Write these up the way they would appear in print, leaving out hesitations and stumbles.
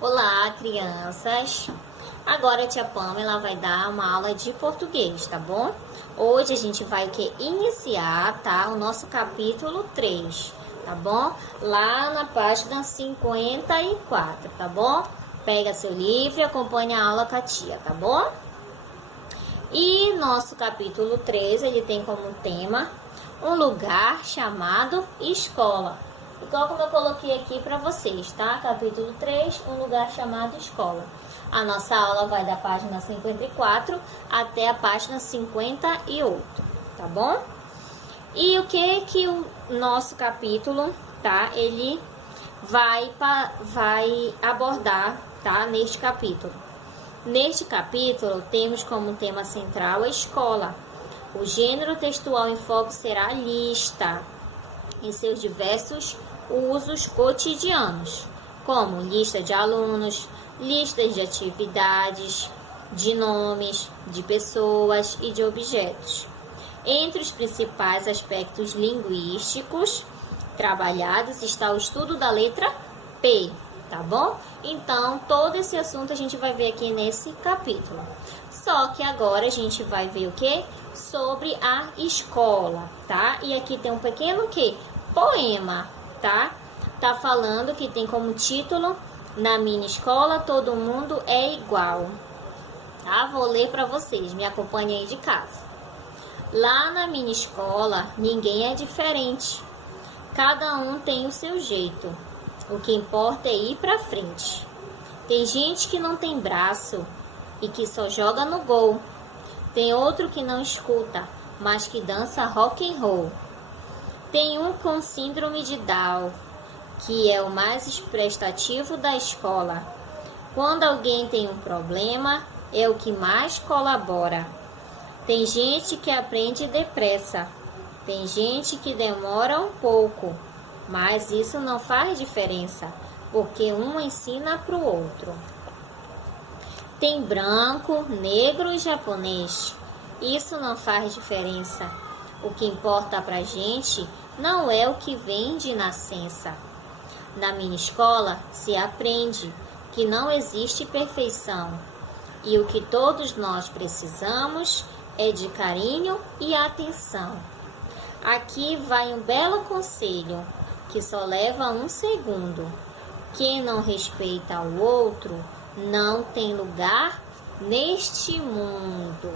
Olá, crianças! Agora a tia Pamela vai dar uma aula de português, tá bom? Hoje a gente vai iniciar, tá? O nosso capítulo 3, tá bom? Lá na página 54, tá bom? Pega seu livro e acompanha a aula com a tia, tá bom? E nosso capítulo 3, ele tem como tema um lugar chamado escola. Igual como eu coloquei aqui para vocês, tá? Capítulo 3, um lugar chamado escola. A nossa aula vai da página 54 até a página 58, tá bom? E o que o nosso capítulo, tá? Ele vai abordar, tá? Neste capítulo. Neste capítulo, temos como tema central a escola. O gênero textual em foco será a lista, em seus diversos usos cotidianos, como lista de alunos, listas de atividades, de nomes, de pessoas e de objetos. Entre os principais aspectos linguísticos trabalhados está o estudo da letra P, tá bom? Então, todo esse assunto a gente vai ver aqui nesse capítulo. Só que agora a gente vai ver o que? Sobre a escola, tá? E aqui tem um pequeno poema, tá? Tá falando que tem como título: Na minha escola todo mundo é igual. Tá? Vou ler para vocês, me acompanhem aí de casa. Lá na minha escola ninguém é diferente. Cada um tem o seu jeito. O que importa é ir para frente. Tem gente que não tem braço e que só joga no gol. Tem outro que não escuta, mas que dança rock and roll. Tem um com síndrome de Down, que é o mais prestativo da escola. Quando alguém tem um problema, é o que mais colabora. Tem gente que aprende depressa. Tem gente que demora um pouco, mas isso não faz diferença, porque um ensina para o outro. Tem branco, negro e japonês. Isso não faz diferença. O que importa pra gente não é o que vem de nascença. Na minha escola se aprende que não existe perfeição. E o que todos nós precisamos é de carinho e atenção. Aqui vai um belo conselho que só leva um segundo. Quem não respeita o outro não tem lugar neste mundo,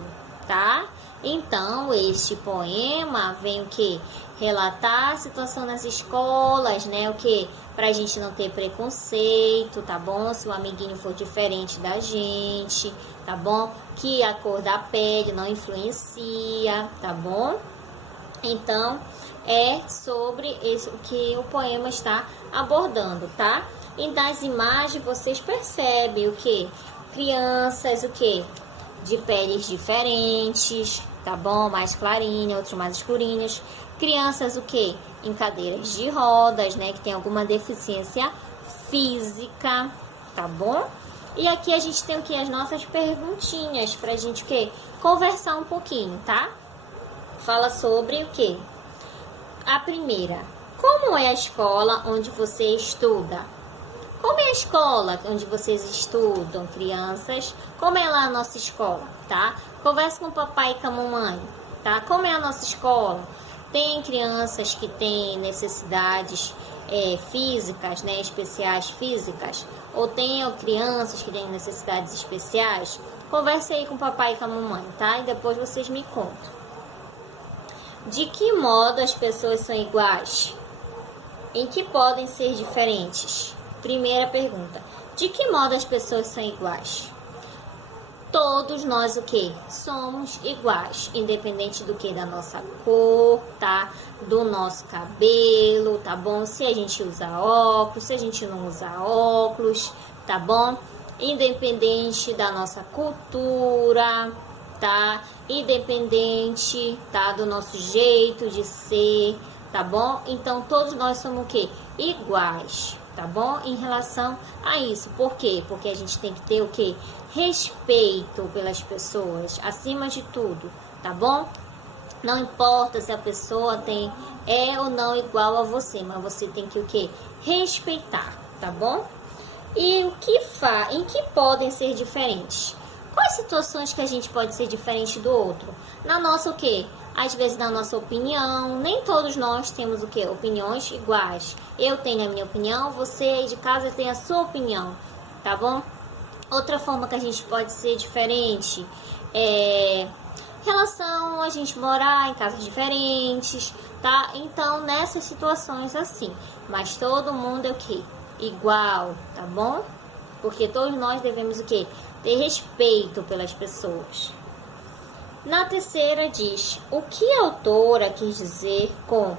tá? Então, este poema vem o que? Relatar a situação nas escolas, né? O que? Pra gente não ter preconceito, tá bom? Se o amiguinho for diferente da gente, tá bom? Que a cor da pele não influencia, tá bom? Então, é sobre isso que o poema está abordando, tá? E das imagens vocês percebem o que? Crianças, o que? De peles diferentes, tá bom? Mais clarinha, outros mais escurinhas. Crianças, o que? Em cadeiras de rodas, né? Que tem alguma deficiência física, tá bom? E aqui a gente tem o que? As nossas perguntinhas pra gente o que? Conversar um pouquinho, tá? Fala sobre o que? A primeira, como é a escola onde você estuda? Como é a escola onde vocês estudam, crianças? Como é lá a nossa escola, tá? Conversa com o papai e com a mamãe, tá? Como é a nossa escola? Tem crianças que têm necessidades físicas, né? Especiais físicas? Ou tem crianças que têm necessidades especiais? Converse aí com o papai e com a mamãe, tá? E depois vocês me contam. De que modo as pessoas são iguais? Em que podem ser diferentes? Primeira pergunta. De que modo as pessoas são iguais? Todos nós o que? Somos iguais, independente do que? Da nossa cor, tá? Do nosso cabelo, tá bom? Se a gente usa óculos, se a gente não usa óculos, tá bom? Independente da nossa cultura, tá? Independente, tá? Do nosso jeito de ser, tá bom? Então, todos nós somos o quê? Iguais, tá bom? Em relação a isso. Por quê? Porque a gente tem que ter o quê? Respeito pelas pessoas, acima de tudo, tá bom? Não importa se a pessoa é ou não igual a você, mas você tem que o quê? Respeitar, tá bom? E em que podem ser diferentes? Quais situações que a gente pode ser diferente do outro? Na nossa o quê? Às vezes na nossa opinião, nem todos nós temos o quê? Opiniões iguais. Eu tenho a minha opinião, você aí de casa tem a sua opinião, tá bom? Outra forma que a gente pode ser diferente é em relação a gente morar em casas diferentes, tá? Então, nessas situações assim, mas todo mundo é o quê? Igual, tá bom? Porque todos nós devemos o quê? Ter respeito pelas pessoas. Na terceira diz, o que a autora quis dizer com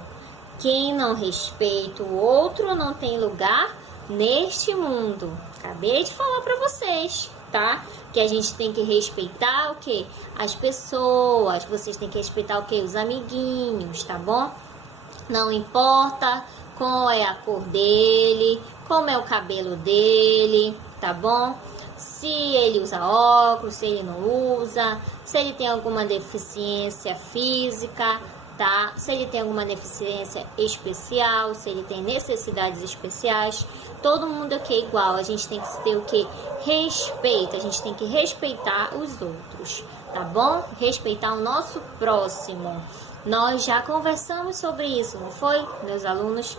quem não respeita o outro não tem lugar neste mundo? Acabei de falar para vocês, tá? Que a gente tem que respeitar o quê? As pessoas, vocês têm que respeitar o quê? Os amiguinhos, tá bom? Não importa qual é a cor dele, como é o cabelo dele, tá bom? Se ele usa óculos, se ele não usa, se ele tem alguma deficiência física, tá? Se ele tem alguma deficiência especial, se ele tem necessidades especiais, todo mundo é o que? Igual. A gente tem que ter o que? Respeito. A gente tem que respeitar os outros, tá bom? Respeitar o nosso próximo. Nós já conversamos sobre isso, não foi, meus alunos?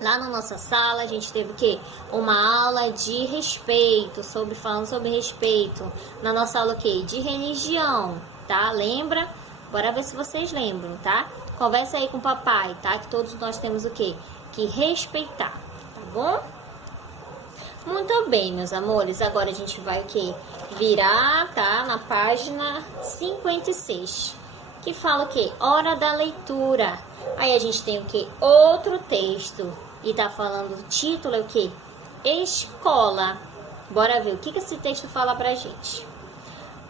Lá na nossa sala a gente teve o quê? Uma aula de respeito, falando sobre respeito. Na nossa aula o quê? De religião, tá? Lembra? Bora ver se vocês lembram, tá? Conversa aí com o papai, tá? Que todos nós temos o quê? Que respeitar, tá bom? Muito bem, meus amores. Agora a gente vai o quê? Virar, tá? Na página 56. Que fala o quê? Hora da leitura. Aí a gente tem o quê? Outro texto. E tá falando, o título é o quê? Escola. Bora ver o que esse texto fala pra gente.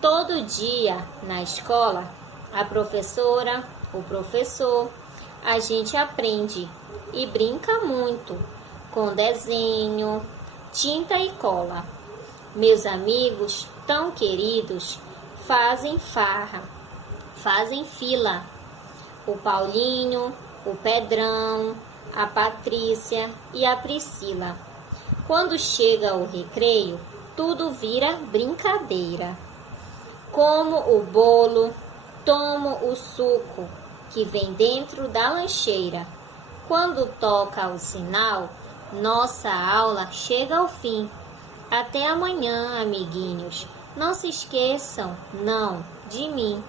Todo dia na escola, a professora, o professor, a gente aprende e brinca muito com desenho, tinta e cola. Meus amigos tão queridos fazem farra, fazem fila. O Paulinho, o Pedrão, a Patrícia e a Priscila. Quando chega o recreio, tudo vira brincadeira. Como o bolo, tomo o suco que vem dentro da lancheira. Quando toca o sinal, nossa aula chega ao fim. Até amanhã, amiguinhos. Não se esqueçam, não, de mim.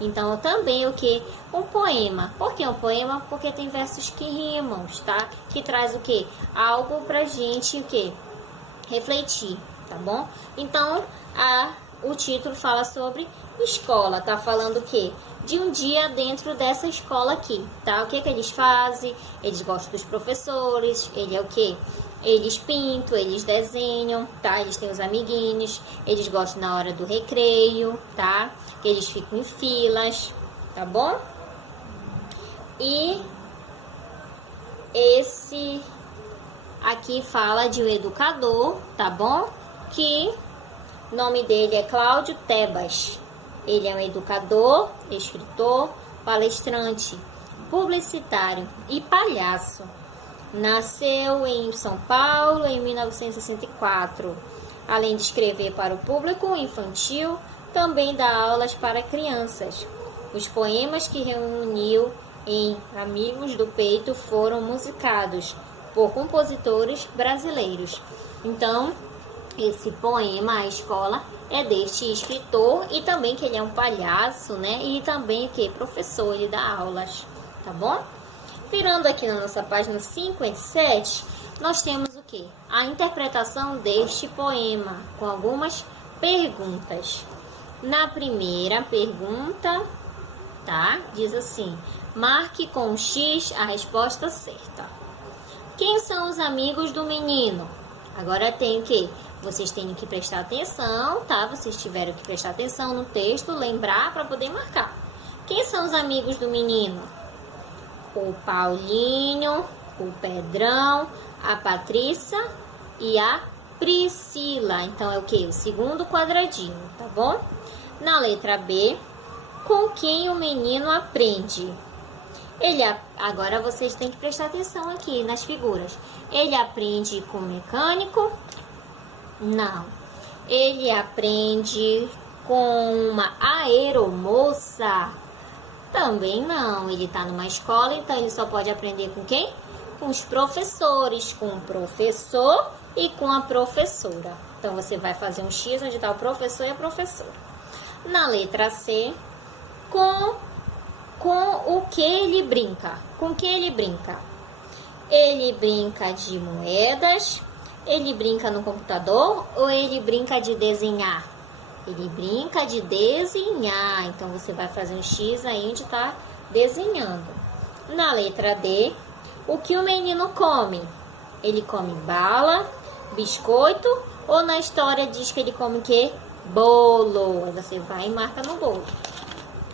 Então, também o que? Um poema. Por que um poema? Porque tem versos que rimam, tá? Que traz o que? Algo pra gente o que? Refletir, tá bom? Então, o título fala sobre escola. Tá falando o que? De um dia dentro dessa escola aqui, tá? O que eles fazem? Eles gostam dos professores. Ele é o que? Eles pintam, eles desenham, tá? Eles têm os amiguinhos, eles gostam na hora do recreio, tá? Eles ficam em filas, tá bom? E esse aqui fala de um educador, tá bom? Que o nome dele é Cláudio Tebas. Ele é um educador, escritor, palestrante, publicitário e palhaço. Nasceu em São Paulo em 1964. Além de escrever para o público infantil, também dá aulas para crianças. Os poemas que reuniu em Amigos do Peito foram musicados por compositores brasileiros. Então, esse poema, A Escola, é deste escritor e também que ele é um palhaço, né? E também que professor, ele dá aulas, tá bom? Virando aqui na nossa página 57, nós temos o que? A interpretação deste poema, com algumas perguntas. Na primeira pergunta, tá? Diz assim, marque com um X a resposta certa. Quem são os amigos do menino? Agora tem que, vocês têm que prestar atenção, tá? Vocês tiveram que prestar atenção no texto, lembrar para poder marcar. Quem são os amigos do menino? O Paulinho, o Pedrão, a Patrícia e a Priscila. Então, é o que? O segundo quadradinho, tá bom? Na letra B, com quem o menino aprende? Agora vocês têm que prestar atenção aqui nas figuras. Ele aprende com o mecânico, Não. Ele aprende com uma aeromoça? Também não. Ele está numa escola, então ele só pode aprender com quem? Com os professores, com o professor e com a professora. Então, você vai fazer um X onde está o professor e a professora. Na letra C, com o que ele brinca? Com que ele brinca? Ele brinca de moedas, ele brinca no computador ou ele brinca de desenhar? Ele brinca de desenhar, então você vai fazer um X aí onde está desenhando. Na letra D, o que o menino come? Ele come bala, biscoito ou na história diz que ele come o quê? Bolo. Você vai e marca no bolo.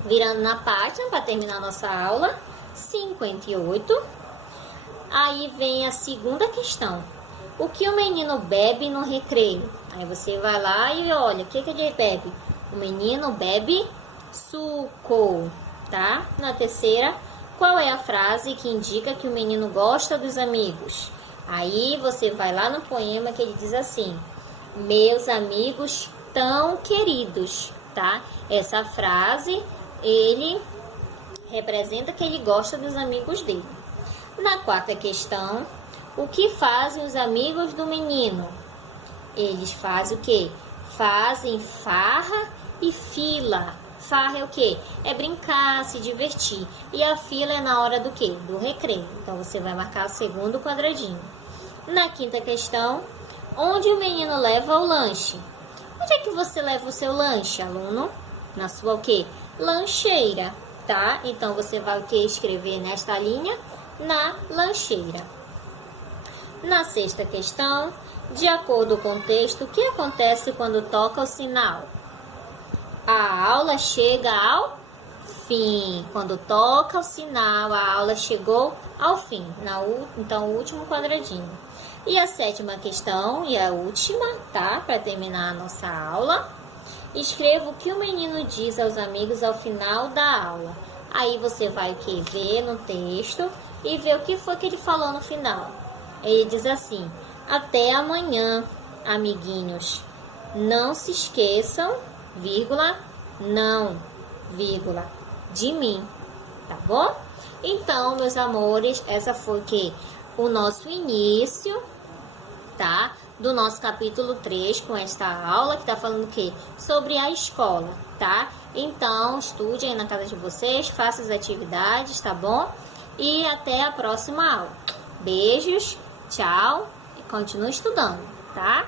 Virando na página para terminar a nossa aula, 58. Aí vem a segunda questão. O que o menino bebe no recreio? Aí você vai lá e olha, o que ele bebe? O menino bebe suco, tá? Na terceira, qual é a frase que indica que o menino gosta dos amigos? Aí você vai lá no poema que ele diz assim: meus amigos tão queridos, tá? Essa frase, ele representa que ele gosta dos amigos dele. Na quarta questão, o que fazem os amigos do menino? Eles fazem o quê? Fazem farra e fila. Farra é o quê? É brincar, se divertir. E a fila é na hora do quê? Do recreio. Então, você vai marcar o segundo quadradinho. Na quinta questão, onde o menino leva o lanche? Onde é que você leva o seu lanche, aluno? Na sua o quê? Lancheira, tá? Então, você vai o quê? Escrever nesta linha, na lancheira. Na sexta questão, de acordo com o texto, o que acontece quando toca o sinal? A aula chega ao fim. Quando toca o sinal, a aula chegou ao fim. Então, o último quadradinho. E a sétima questão, e a última, tá? Para terminar a nossa aula. Escreva o que o menino diz aos amigos ao final da aula. Aí você vai ver no texto e ver o que foi que ele falou no final. Ele diz assim: até amanhã, amiguinhos. Não se esqueçam, vírgula, não, vírgula, de mim, tá bom? Então, meus amores, essa foi o nosso início, tá? Do nosso capítulo 3, com esta aula que tá falando sobre a escola, tá? Então, estude aí na casa de vocês, faça as atividades, tá bom? E até a próxima aula. Beijos, tchau e continue estudando, tá?